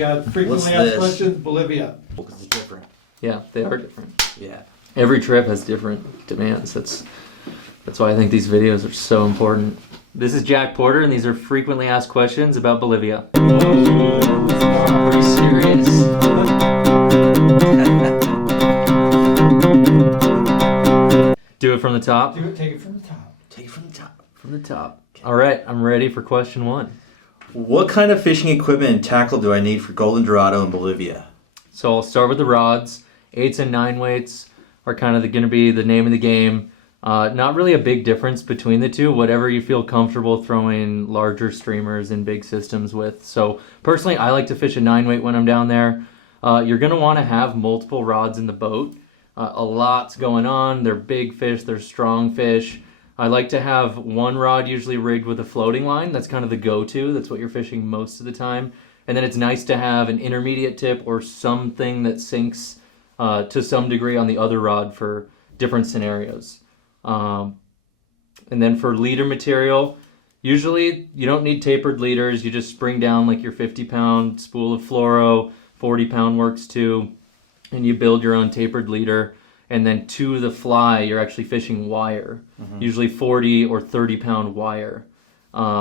Got frequently asked questions, Bolivia. Because it's different. Yeah, they are different. Yeah. Every trip has different demands. That's why I think these videos are so important. This is Jack Porter, and these are frequently asked questions about Bolivia. Pretty serious. Do it from the top? Take it from the top. Take it from the top. From the top. All right, I'm ready for question 1. What kind of fishing equipment and tackle do I need for golden dorado in Bolivia? So I'll start with the rods. 8s and 9 weights are kind of going to be the name of the game. Not really a big difference between the two. Whatever you feel comfortable throwing larger streamers and big systems with. So personally, I like to fish a 9 weight when I'm down there. You're going to want to have multiple rods in the boat. A lot's going on. They're big fish. They're strong fish. I like to have one rod usually rigged with a floating line. That's kind of the go-to. That's what you're fishing most of the time. And then it's nice to have an intermediate tip or something that sinks to some degree on the other rod for different scenarios. And then for leader material, usually you don't need tapered leaders. You just spring down like your 50-pound spool of fluoro, 40-pound works too, and you build your own tapered leader. And then to the fly, you're actually fishing wire, usually 40 or 30-pound wire,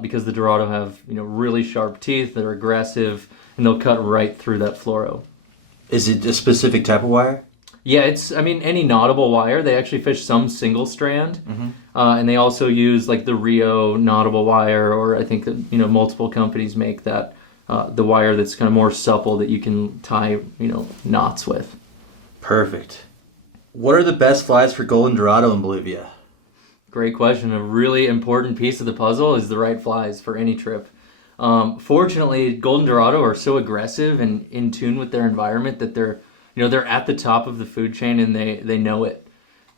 because the Dorado have really sharp teeth. They're aggressive, and they'll cut right through that fluoro. Is it a specific type of wire? Yeah, any knottable wire. They actually fish some single strand, and they also use like the Rio knottable wire, or I think that multiple companies make that the wire that's kind of more supple that you can tie knots with. Perfect. What are the best flies for golden dorado in Bolivia? Great question. A really important piece of the puzzle is the right flies for any trip. Fortunately, golden dorado are so aggressive and in tune with their environment that they're at the top of the food chain, and they know it.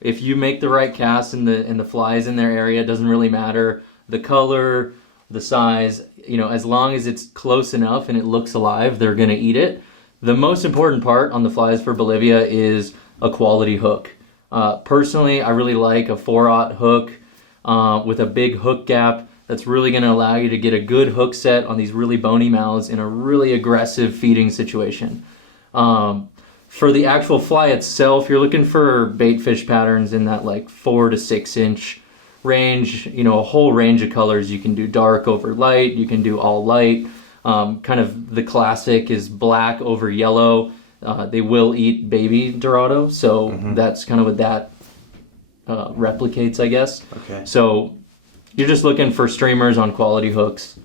If you make the right cast and the flies in their area, it doesn't really matter the color, the size. As long as it's close enough and it looks alive, they're gonna eat it. The most important part on the flies for Bolivia is a quality hook. Personally, I really like a 4/0 hook with a big hook gap. That's really going to allow you to get a good hook set on these really bony mouths in a really aggressive feeding situation. For the actual fly itself, you're looking for bait fish patterns in that like 4 to 6 inch range. A whole range of colors. You can do dark over light. You can do all light. Kind of the classic is black over yellow. They will eat baby Dorado, so that's kind of what that replicates, I guess. Okay. So you're just looking for streamers on quality hooks.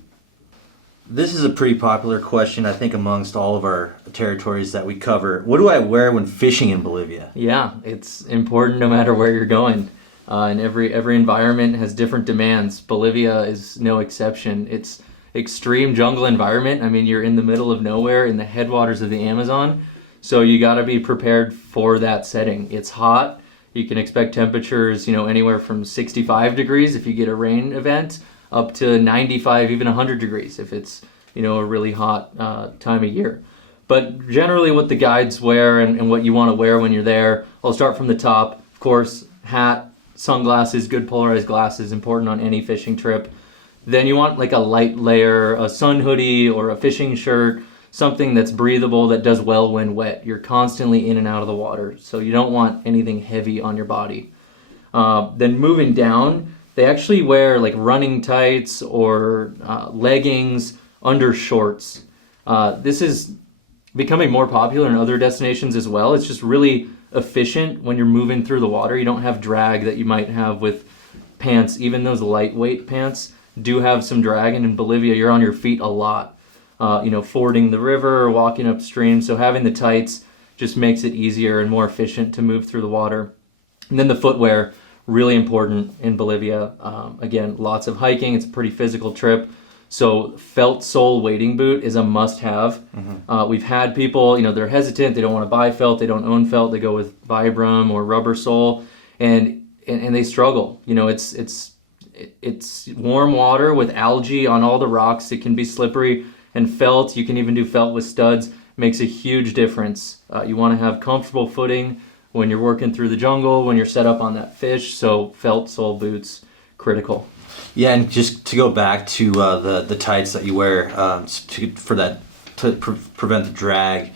This is a pretty popular question, I think, amongst all of our territories that we cover. What do I wear when fishing in Bolivia? Yeah, it's important no matter where you're going. And every environment has different demands. Bolivia is no exception. It's extreme jungle environment. I mean, you're in the middle of nowhere in the headwaters of the Amazon. So you got to be prepared for that setting. It's hot. You can expect temperatures, anywhere from 65 degrees if you get a rain event, up to 95, even 100 degrees if it's, a really hot time of year. But generally what the guides wear and what you want to wear when you're there, I'll start from the top. Of course, hat, sunglasses, good polarized glasses, important on any fishing trip. Then you want like a light layer, a sun hoodie or a fishing shirt, something that's breathable, that does well when wet. You're constantly in and out of the water, so you don't want anything heavy on your body. Then moving down, they actually wear like running tights or leggings under shorts. This is becoming more popular in other destinations as well. It's just really efficient when you're moving through the water. You don't have drag that you might have with pants. Even those lightweight pants do have some drag, and in Bolivia you're on your feet a lot. Fording the river or walking upstream. So having the tights just makes it easier and more efficient to move through the water. And then the footwear, really important in Bolivia. Again, lots of hiking. It's a pretty physical trip. So felt sole wading boot is a must-have. We've had people, they're hesitant. They don't want to buy felt. They don't own felt. They go with Vibram or rubber sole, and they struggle. It's warm water with algae on all the rocks. It can be slippery. And felt, you can even do felt with studs, makes a huge difference. You want to have comfortable footing when you're working through the jungle, when you're set up on that fish, so felt sole boots, critical. Yeah, and just to go back to the tights that you wear for that to prevent the drag.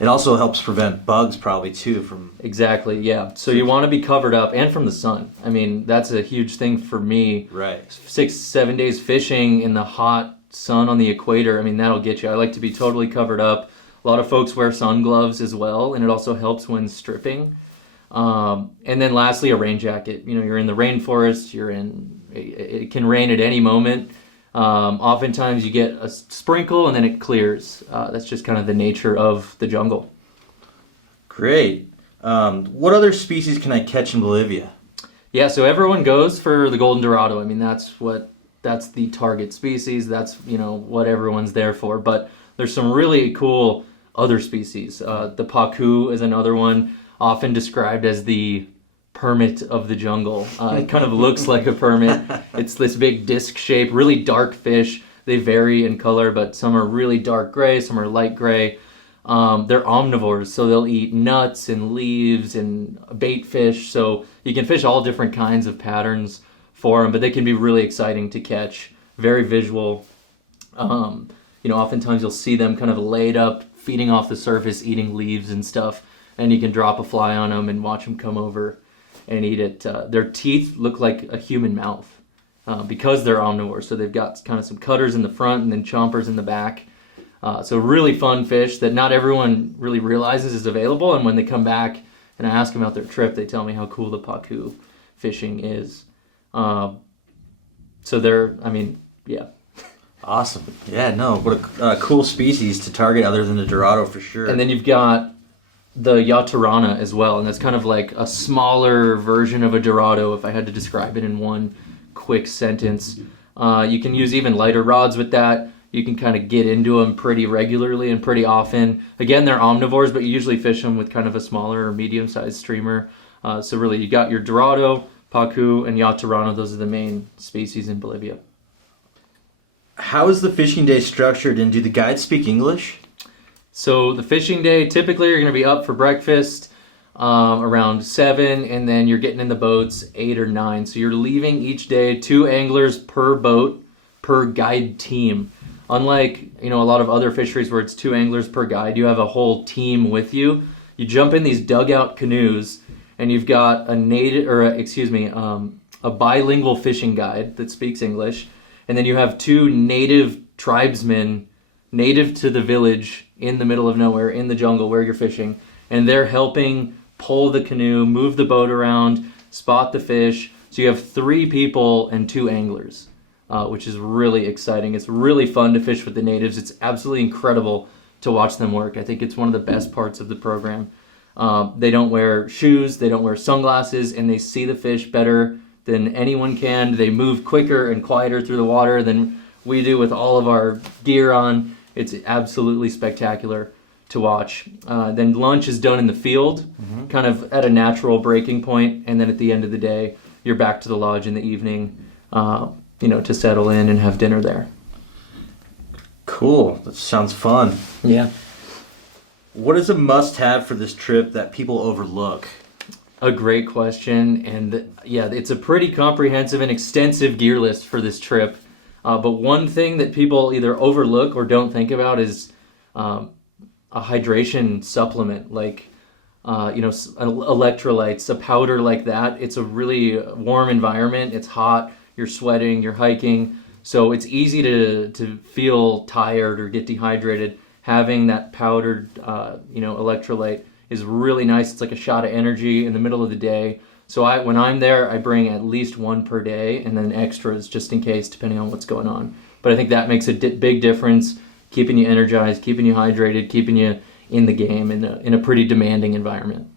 It also helps prevent bugs probably too from... Exactly, yeah. So you want to be covered up and from the sun. I mean, that's a huge thing for me. Right. 6-7 days fishing in the hot sun on the equator, I mean, that'll get you. I like to be totally covered up. A lot of folks wear sun gloves as well, and it also helps when stripping. And then lastly, a rain jacket. You know, you're in the rainforest, it can rain at any moment. Oftentimes you get a sprinkle and then it clears. That's just kind of the nature of the jungle. Great. What other species can I catch in Bolivia? Yeah, so everyone goes for the golden dorado. I mean, that's the target species. That's, what everyone's there for. But there's some really cool other species. The pacu is another one, often described as the permit of the jungle. It kind of looks like a permit. It's this big disc shape, really dark fish. They vary in color, but some are really dark gray, some are light gray. They're omnivores, so they'll eat nuts and leaves and bait fish. So you can fish all different kinds of patterns for them, but they can be really exciting to catch. Very visual. Oftentimes you'll see them kind of laid up, feeding off the surface, eating leaves and stuff, and you can drop a fly on them and watch them come over and eat it. Their teeth look like a human mouth because they're omnivores. So they've got kind of some cutters in the front and then chompers in the back. So really fun fish that not everyone really realizes is available. And when they come back and I ask them about their trip, they tell me how cool the pacu fishing is. Yeah. Awesome. Yeah, no, what a cool species to target other than the dorado for sure. And then you've got the Yaturano as well, and that's kind of like a smaller version of a dorado if I had to describe it in one quick sentence. You can use even lighter rods with that. You can kind of get into them pretty regularly and pretty often. Again, they're omnivores, but you usually fish them with kind of a smaller or medium-sized streamer. So really, you got your dorado, pacu, and Yaturano. Those are the main species in Bolivia. How is the fishing day structured, and do the guides speak English? So the fishing day, typically you're going to be up for breakfast around 7, and then you're getting in the boats 8 or 9. So you're leaving each day 2 anglers per boat, per guide team. Unlike, a lot of other fisheries where it's 2 anglers per guide, you have a whole team with you. You jump in these dugout canoes, and you've got a bilingual fishing guide that speaks English, and then you have 2 native tribesmen, native to the village in the middle of nowhere, in the jungle where you're fishing, and they're helping pull the canoe, move the boat around, spot the fish. So you have 3 people and 2 anglers, which is really exciting. It's really fun to fish with the natives. It's absolutely incredible to watch them work. I think it's one of the best parts of the program. They don't wear shoes, they don't wear sunglasses, and they see the fish better than anyone can. They move quicker and quieter through the water than we do with all of our gear on. It's absolutely spectacular to watch. Then lunch is done in the field, kind of at a natural breaking point, and then at the end of the day, you're back to the lodge in the evening, to settle in and have dinner there. Cool. That sounds fun. Yeah. What is a must-have for this trip that people overlook? A great question, and it's a pretty comprehensive and extensive gear list for this trip. But one thing that people either overlook or don't think about is a hydration supplement, like electrolytes, a powder like that. It's a really warm environment. It's hot. You're sweating. You're hiking, so it's easy to feel tired or get dehydrated. Having that powdered, electrolyte is really nice. It's like a shot of energy in the middle of the day. So when I'm there, I bring at least 1 per day and then extras just in case, depending on what's going on. But I think that makes a big difference, keeping you energized, keeping you hydrated, keeping you in the game in a pretty demanding environment.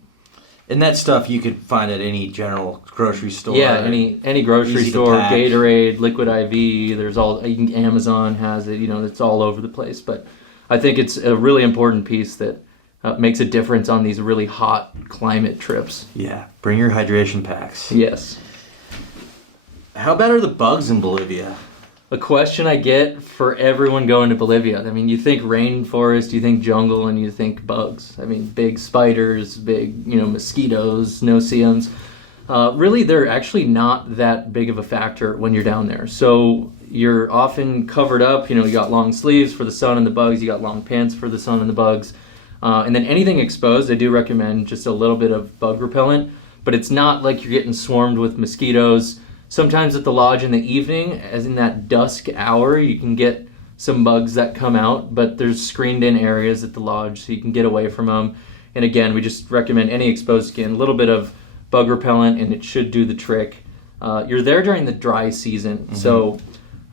And that stuff you could find at any general grocery store. Yeah, any grocery store, Gatorade, Liquid IV, there's Amazon has it, it's all over the place. But I think it's a really important piece that makes a difference on these really hot climate trips. Yeah, bring your hydration packs. Yes. How bad are the bugs in Bolivia? A question I get for everyone going to Bolivia. I mean, you think rainforest, you think jungle, and you think bugs. I mean, big spiders, big, mosquitoes, no-see-ums. Really, they're actually not that big of a factor when you're down there. So you're often covered up. You got long sleeves for the sun and the bugs. You got long pants for the sun and the bugs. And then anything exposed, I do recommend just a little bit of bug repellent. But it's not like you're getting swarmed with mosquitoes. Sometimes at the lodge in the evening, as in that dusk hour, you can get some bugs that come out. But there's screened in areas at the lodge so you can get away from them. And again, we just recommend any exposed skin, a little bit of bug repellent, and it should do the trick. You're there during the dry season, so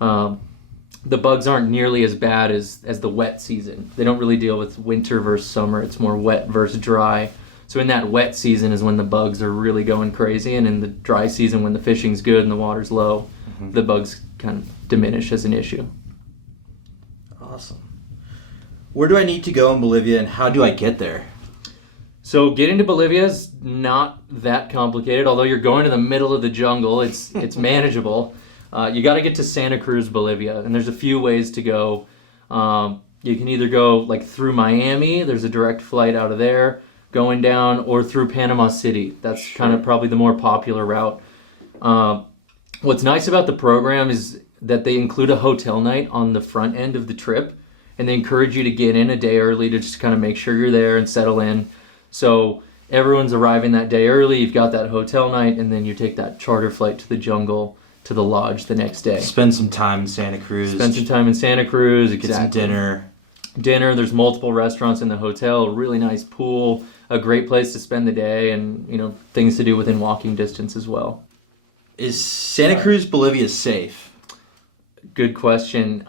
the bugs aren't nearly as bad as the wet season. They don't really deal with winter versus summer. It's more wet versus dry. So in that wet season is when the bugs are really going crazy, and in the dry season when the fishing's good and the water's low, the bugs kind of diminish as an issue. Awesome. Where do I need to go in Bolivia, and how do I get there? So getting to Bolivia is not that complicated. Although you're going to the middle of the jungle, it's manageable. You got to get to Santa Cruz, Bolivia, and there's a few ways to go. You can either go like through Miami. There's a direct flight out of there going down, or through Panama City. That's kind of probably the more popular route. What's nice about the program is that they include a hotel night on the front end of the trip, and they encourage you to get in a day early to just kind of make sure you're there and settle in. So everyone's arriving that day early, you've got that hotel night, and then you take that charter flight to the jungle, to the lodge the next day. Spend some time in Santa Cruz. Get some dinner. There's multiple restaurants in the hotel, a really nice pool, a great place to spend the day, and things to do within walking distance as well. Is Santa Cruz, Bolivia safe? Good question.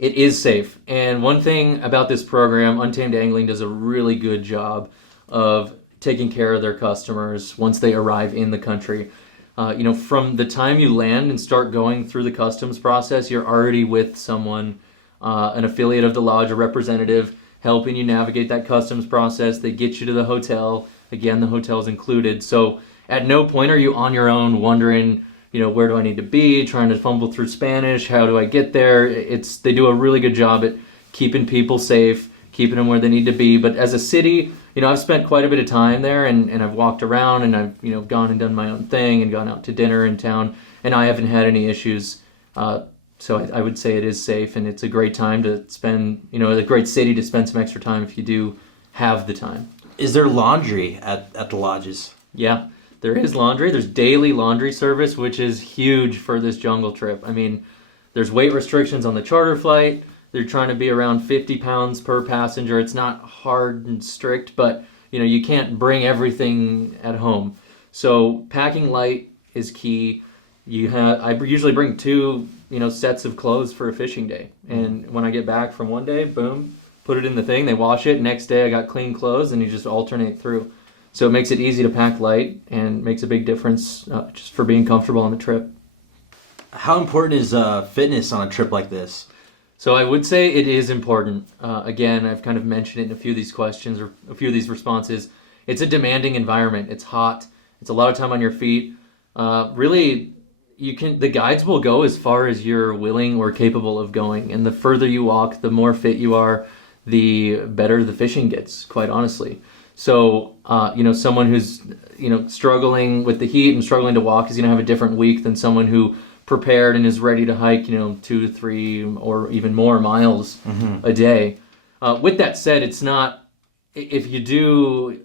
It is safe. And one thing about this program, Untamed Angling does a really good job of taking care of their customers once they arrive in the country. From the time you land and start going through the customs process, you're already with someone, an affiliate of the lodge, a representative, helping you navigate that customs process. They get you to the hotel. Again, the hotel's included. So at no point are you on your own wondering, where do I need to be, trying to fumble through Spanish, how do I get there? They do a really good job at keeping people safe, keeping them where they need to be. But as a city, I've spent quite a bit of time there, and I've walked around, and I've gone and done my own thing and gone out to dinner in town, and I haven't had any issues. So I would say it is safe, and it's a great time to spend, a great city to spend some extra time if you do have the time. Is there laundry at the lodges? Yeah, there is laundry. There's daily laundry service, which is huge for this jungle trip. I mean, there's weight restrictions on the charter flight. They're trying to be around 50 pounds per passenger. It's not hard and strict, but you can't bring everything at home. So packing light is key. I usually bring 2 sets of clothes for a fishing day, and when I get back from one day, boom, put it in the thing. They wash it. Next day, I got clean clothes, and you just alternate through. So it makes it easy to pack light and makes a big difference just for being comfortable on the trip. How important is fitness on a trip like this? So I would say it is important. Again, I've kind of mentioned it in a few of these questions or a few of these responses. It's a demanding environment. It's hot. It's a lot of time on your feet. Really, the guides will go as far as you're willing or capable of going. And the further you walk, the more fit you are, the better the fishing gets, quite honestly. So, someone who's, struggling with the heat and struggling to walk is going to have a different week than someone who prepared and is ready to hike, 2 to 3 or even more miles a day. With that said, it's not, if you do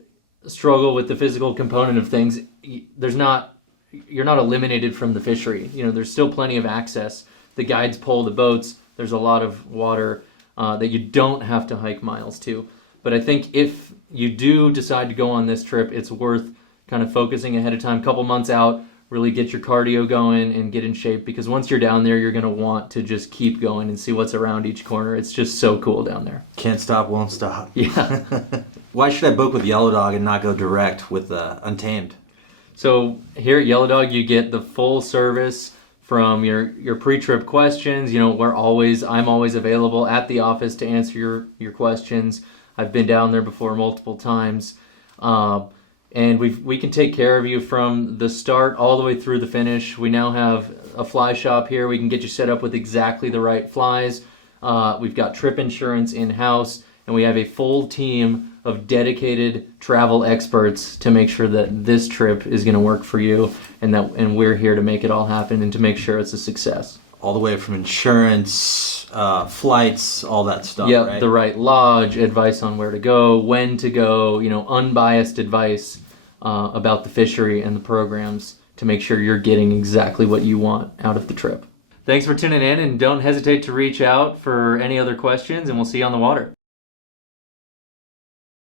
struggle with the physical component of things, you're not eliminated from the fishery. There's still plenty of access. The guides pull the boats. There's a lot of water that you don't have to hike miles to. But I think if you do decide to go on this trip, it's worth kind of focusing ahead of time, a couple months out, really get your cardio going and get in shape, because once you're down there, you're going to want to just keep going and see what's around each corner. It's just so cool down there. Can't stop, won't stop. Yeah. Why should I book with Yellow Dog and not go direct with Untamed? So here at Yellow Dog, you get the full service from your pre-trip questions. I'm always available at the office to answer your questions. I've been down there before multiple times. And we can take care of you from the start all the way through the finish. We now have a fly shop here. We can get you set up with exactly the right flies. We've got trip insurance in-house, and we have a full team of dedicated travel experts to make sure that this trip is going to work for you, and we're here to make it all happen and to make sure it's a success. all the way from insurance, flights, all that stuff. Yeah, right? the right lodge, advice on where to go, when to go, unbiased advice about the fishery and the programs to make sure you're getting exactly what you want out of the trip. Thanks for tuning in, and don't hesitate to reach out for any other questions, and we'll see you on the water.